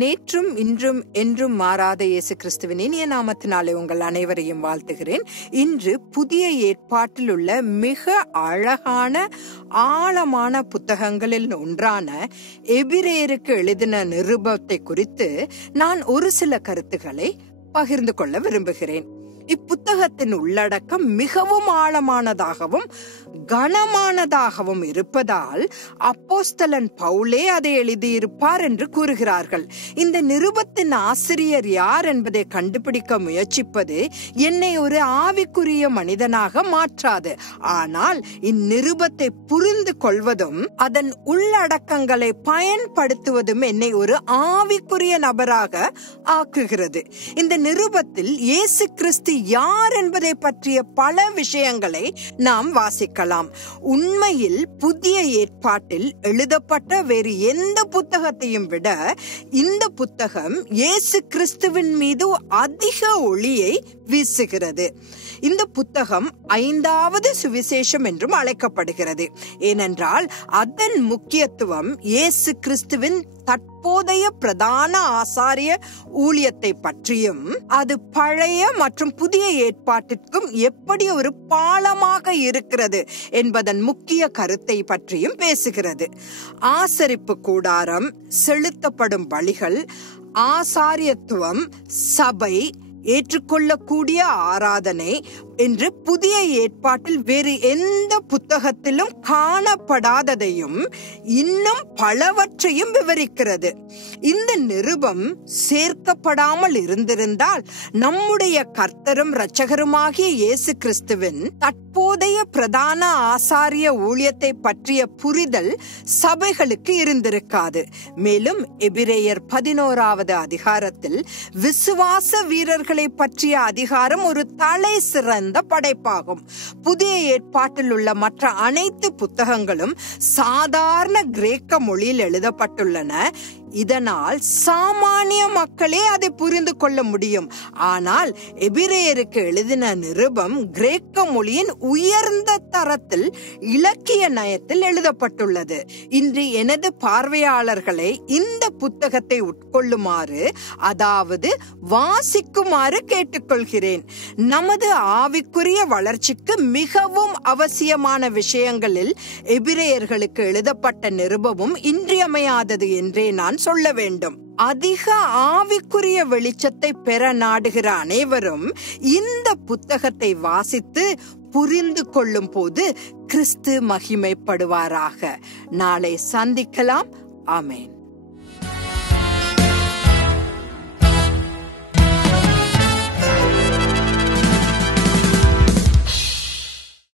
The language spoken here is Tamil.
நேற்றும் இன்றும் என்றும் மாறாத இயேசு கிறிஸ்துவின் இனிய நாமத்தினாலே உங்கள் அனைவரையும் வாழ்த்துகிறேன். இன்று புதிய ஏற்பாட்டில் உள்ள மிக அழகான ஆழமான புத்தகங்களில் ஒன்றான எபிரேயருக்கு எழுதின நிருபத்தை குறித்து நான் ஒரு சில கருத்துக்களை பகிர்ந்து கொள்ள விரும்புகிறேன். இப்புத்தகத்தின் உள்ளடக்கம் மிகவும் ஆழமானதாகவும் கனமானதாகவும் இருப்பதால் அப்போஸ்தலன் பவுலே அதை எழுதியிருப்பார் என்று கூறுகிறார்கள். இந்த நிருபத்தின் ஆசிரியர் யார் என்பதை கண்டுபிடிக்க முயற்சிப்பது என்னை ஒரு ஆவிக்குரிய மனிதனாக மாற்றாது. ஆனால் இந்நிருபத்தை புரிந்து கொள்வதும் அதன் உள்ளடக்கங்களை பயன்படுத்துவதும் என்னை ஒரு ஆவிக்குரிய நபராக ஆக்குகிறது. இந்த நிருபத்தில் இயேசு கிறிஸ்து யார் என்பதை பற்றிய பல விஷயங்களை நாம் வாசிக்கலாம். உண்மையில் புதிய ஏற்பாட்டில் எழுதப்பட்ட வேறு எந்த புத்தகத்தையும் விட இந்த புத்தகம் இயேசு கிறிஸ்துவின் மீது அதிக ஒளியை வீசுகிறது. இந்த புத்தகம் 5வது சுவிசேஷம் என்றும் அழைக்கப்படுகிறது. ஏனென்றால் அதன் முக்கியத்துவம் இயேசு கிறிஸ்துவின் தற்போதைய பிரதான ஆசாரிய ஊழியத்தை பற்றியும் அது பழைய மற்றும் புதிய ஏற்பாட்டிற்கும் எப்படி ஒரு பாலமாக இருக்கிறது என்பதன் முக்கிய கருத்தை பற்றியும் பேசுகிறது. ஆசரிப்பு கூடாரம், செலுத்தப்படும் பலிகள், ஆசாரியத்துவம், சபை, ஏற்றுக்கொள்ளக்கூடிய ஆராதனை என்று புதிய ஏற்பாட்டில் வேறு எந்த புத்தகத்திலும் காணப்படாததையும் இன்னும் பலவற்றையும் விவரிக்கிறது. இந்த நிருபம் சேர்க்கப்படாமல் இருந்திருந்தால் நம்முடைய கர்த்தரும் இரட்சகருமாகிய இயேசு கிறிஸ்துவின் தற்போதைய பிரதான ஆசாரிய ஊழியத்தை பற்றிய புரிதல் சபைகளுக்கு இருந்திருக்காது. மேலும் எபிரேயர் 11வது அதிகாரத்தில் விசுவாச வீரர்களை பற்றிய அதிகாரம் ஒரு தலை சிறந்த படைப்பாகும். புதிய ஏற்பாட்டில் உள்ள மற்ற அனைத்து புத்தகங்களும் சாதாரண கிரேக்க மொழியில் எழுதப்பட்டுள்ளன. இதனால் சாமானிய மக்களே அதை புரிந்து கொள்ள முடியும். ஆனால் எபிரேயருக்கு எழுதின நிருபம் கிரேக்க மொழியின் உயர்ந்த தரத்தில் இலக்கிய நயத்தில் எழுதப்பட்டுள்ளது. இன்று எனது பார்வையாளர்களை இந்த புத்தகத்தை உட்கொள்ளுமாறு, அதாவது வாசிக்குமாறு கேட்டுக்கொள்கிறேன். நமது ஆவிக்குரிய வளர்ச்சிக்கு மிகவும் அவசியமான விஷயங்களில் எபிரேயர்களுக்கு எழுதப்பட்ட நிருபமும் இன்றியமையாதது என்றே நான் சொல்ல வேண்டும். அதிக ஆவிக்குரிய வெளிச்சத்தை பெற நாடுகிற அனைவரும் இந்த புத்தகத்தை வாசித்து புரிந்து கொள்ளும் போது கிறிஸ்து மகிமைப்படுவாராக. நாளை சந்திக்கலாம். ஆமென்.